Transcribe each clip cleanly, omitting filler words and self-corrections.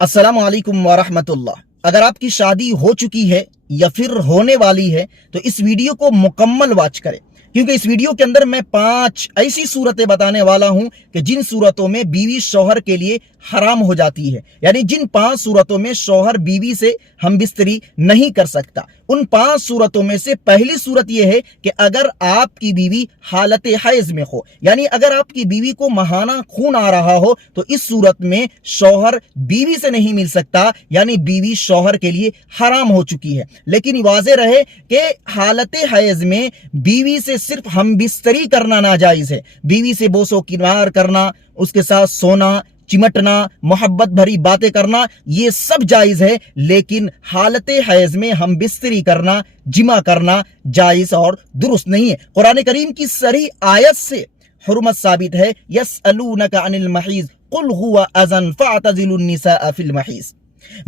अस्सलामु अलैकुम वरहमतुल्लाह। अगर आपकी शादी हो चुकी है या फिर होने वाली है तो इस वीडियो को मुकम्मल वॉच करें, क्योंकि इस वीडियो के अंदर मैं 5 ऐसी सूरतें बताने वाला हूं कि जिन सूरतों में बीवी शौहर के लिए हराम हो जाती है। यानी जिन 5 सूरतों में शौहर बीवी से हम बिस्तरी नहीं कर सकता। उन 5 सूरतों में से पहली सूरत यह है कि अगर आपकी बीवी हालत हैज में हो, यानी अगर आपकी बीवी को महाना खून आ रहा हो, तो इस सूरत में शौहर बीवी से नहीं मिल सकता, यानी बीवी शौहर के लिए हराम हो चुकी है। लेकिन वाज़ेह रहे कि हालत हैज में बीवी से सिर्फ हम बिस्तरी करना नाजायज है। बीवी से बोसो किनार करना, उसके साथ सोना, चिमटना, मोहब्बत भरी बातें करना, ये सब जायज है, लेकिन हालत हैज में हम बिस्तरी करना, जिमा करना जायज और दुरुस्त नहीं है। कुरान करीम की सरी आयत से हुर्मत साबित है। यसअलूनका अनिल महीज़ कुल हुवा अज़न फ़अतज़िलुन निसाअ फिल महीज़।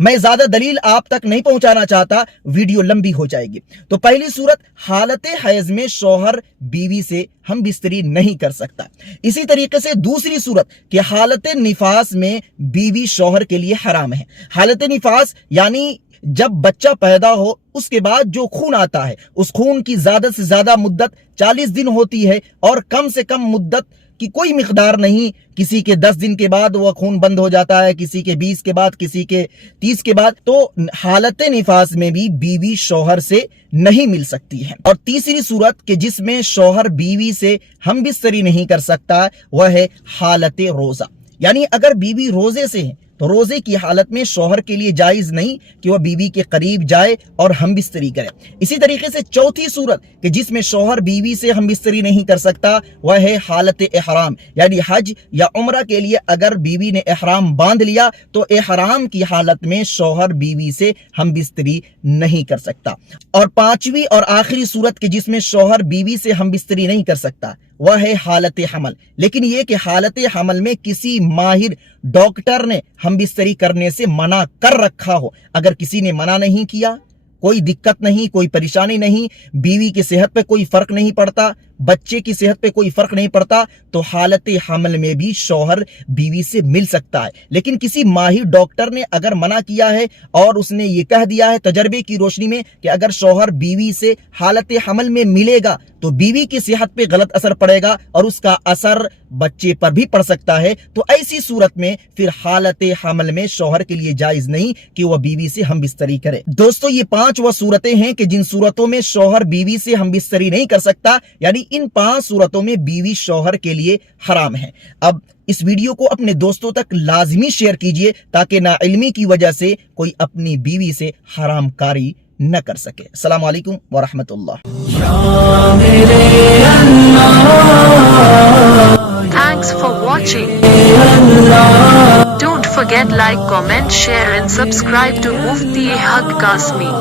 मैं ज्यादा दलील आप तक नहीं पहुंचाना चाहता, वीडियो लंबी हो जाएगी। तो पहली सूरत, हालत हैज में शौहर बीवी से हम बिस्तरी नहीं कर सकता। इसी तरीके से दूसरी सूरत कि हालत निफास में बीवी शौहर के लिए हराम है। हालत निफास यानी जब बच्चा पैदा हो उसके बाद जो खून आता है, उस खून की ज्यादा से ज्यादा मुद्दत 40 दिन होती है और कम से कम मुद्दत की कोई मिकदार नहीं। किसी के 10 दिन के बाद वह खून बंद हो जाता है, किसी के 20 के बाद, किसी के 30 के बाद। तो हालत निफास में भी बीवी शौहर से नहीं मिल सकती है। और तीसरी सूरत कि जिसमें शौहर बीवी से हम बिस्तरी नहीं कर सकता, वह है हालत रोजा। यानी अगर बीवी रोजे से है तो रोजे की हालत में शौहर के लिए जायज नहीं कि वह बीवी के करीब जाए और हम बिस्तरी करे। इसी तरीके से चौथी सूरत कि जिसमें शौहर बीवी से हम बिस्तरी नहीं कर सकता, वह है हालत इहराम। यानी हज या उम्रा के लिए अगर बीवी ने इहराम बांध लिया तो इहराम की हालत में शौहर बीवी से हम बिस्तरी नहीं कर सकता। और पांचवी और आखिरी सूरत कि जिसमें शौहर बीवी से हम बिस्तरी नहीं कर सकता, वह है हालत हमल। लेकिन यह कि हालत हमल में किसी माहिर डॉक्टर ने हम बिस्तरी करने से मना कर रखा हो। अगर किसी ने मना नहीं किया, कोई दिक्कत नहीं, कोई परेशानी नहीं, बीवी की सेहत पे कोई फर्क नहीं पड़ता, बच्चे की सेहत पे कोई फर्क नहीं पड़ता, तो हालत हमल में भी शौहर बीवी से मिल सकता है। लेकिन किसी माहिर डॉक्टर ने अगर मना किया है और उसने ये कह दिया है तजर्बे की रोशनी में कि अगर शौहर बीवी से हालत हमल में मिलेगा तो बीवी की सेहत पे गलत असर पड़ेगा और उसका असर बच्चे पर भी पड़ सकता है, तो ऐसी सूरत में फिर हालत हमल में शौहर के लिए जायज नहीं कि वह बीवी से हम बिस्तरी करे। दोस्तों, ये 5 वह सूरतें हैं कि जिन सूरतों में शौहर बीवी से हम बिस्तरी नहीं कर सकता, यानी इन 5 सूरतों में बीवी शौहर के लिए हराम है। अब इस वीडियो को अपने दोस्तों तक लाजमी शेयर कीजिए ताकि नाइल्मी की वजह से कोई अपनी बीवी से हराम कारी न कर सके। अस्सलामु अलैकुम वरहमतुल्लाह। Thanks for watching. Don't forget like, comment, share and subscribe to Mufti Haq Kasmi.